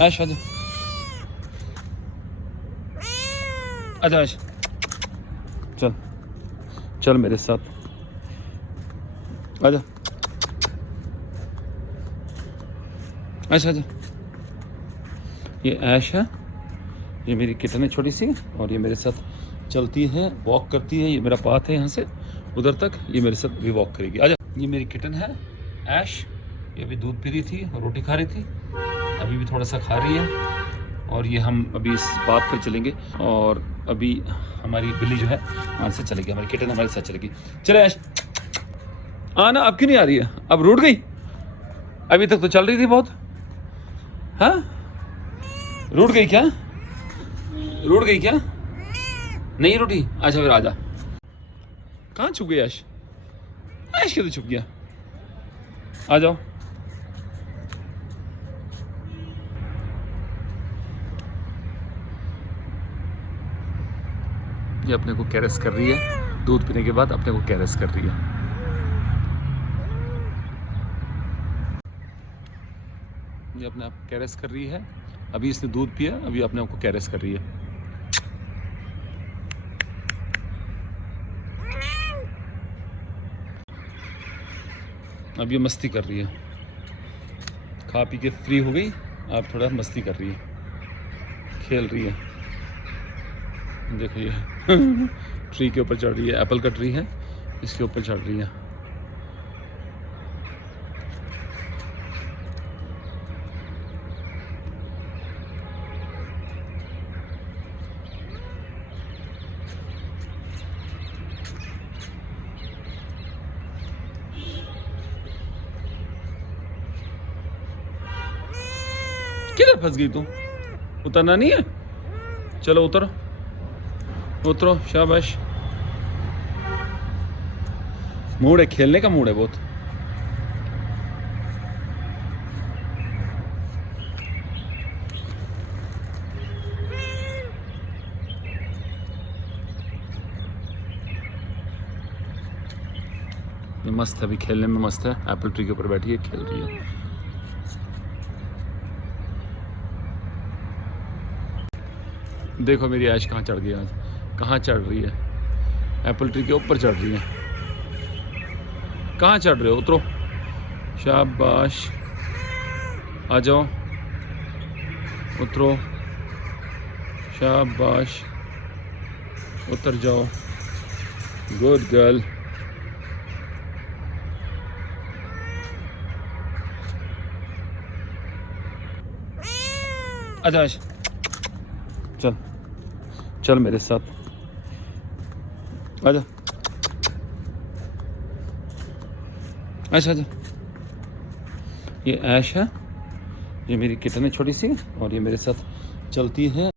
ऐश आजा, आजा ऐश, चल चल मेरे साथ, आजा ऐश आजा। ये ऐश है, ये मेरी किटन है छोटी सी, और ये मेरे साथ चलती है, वॉक करती है। ये मेरा पाथ है यहाँ से उधर तक, ये मेरे साथ भी वॉक करेगी। आजा। ये मेरी किटन है ऐश, ये अभी दूध पी रही थी और रोटी खा रही थी, अभी भी थोड़ा सा खा रही है। और ये हम अभी इस बात पर चलेंगे, और अभी हमारी बिल्ली जो है वहाँ से चलेगी, हमारी किटन हमारे साथ चलेगी। चले ऐश, आना। अब क्यों नहीं आ रही है? अब रूठ गई? अभी तक तो चल रही थी बहुत। हाँ, रूठ गई क्या? रूठ गई क्या? नहीं रूठी? अच्छा फिर आजा। कहाँ छुप गई ऐश? ऐश कैसे छुप गया? आ जाओ। ये अपने को कैरेस कर रही है, दूध पीने के बाद अपने को कैरेस कर रही है। ये अपने आप कैरेस कर रही है, अभी इसने दूध पिया, अभी अपने आप को कैरेस कर रही है। अब ये मस्ती कर रही है, खा पी के फ्री हो गई, अब थोड़ा मस्ती कर रही है, खेल रही है। देखो ये ट्री के ऊपर चढ़ रही है, एप्पल का ट्री है, इसके ऊपर चढ़ रही है। किधर फंस गई तू? उतरना नहीं है? चलो उतरो, उतरो, शाबाश। मूड है, खेलने का मूड है बहुत। ये मस्त है, अभी खेलने में मस्त है, एप्पल ट्री के ऊपर बैठी है, खेल रही है। देखो मेरी ऐश कहाँ चढ़ गई आज, कहाँ चढ़ रही है? एप्पल ट्री के ऊपर चढ़ रही है। कहाँ चढ़ रहे हो? उतरो, शाबाश, आ जाओ, उतरो, शाबाश, उतर जाओ, गुड गर्ल। आजा ऐश, चल चल मेरे साथ, आजा ऐश आजा। ये ऐश है, ये मेरी किटन है छोटी सी, और ये मेरे साथ चलती है।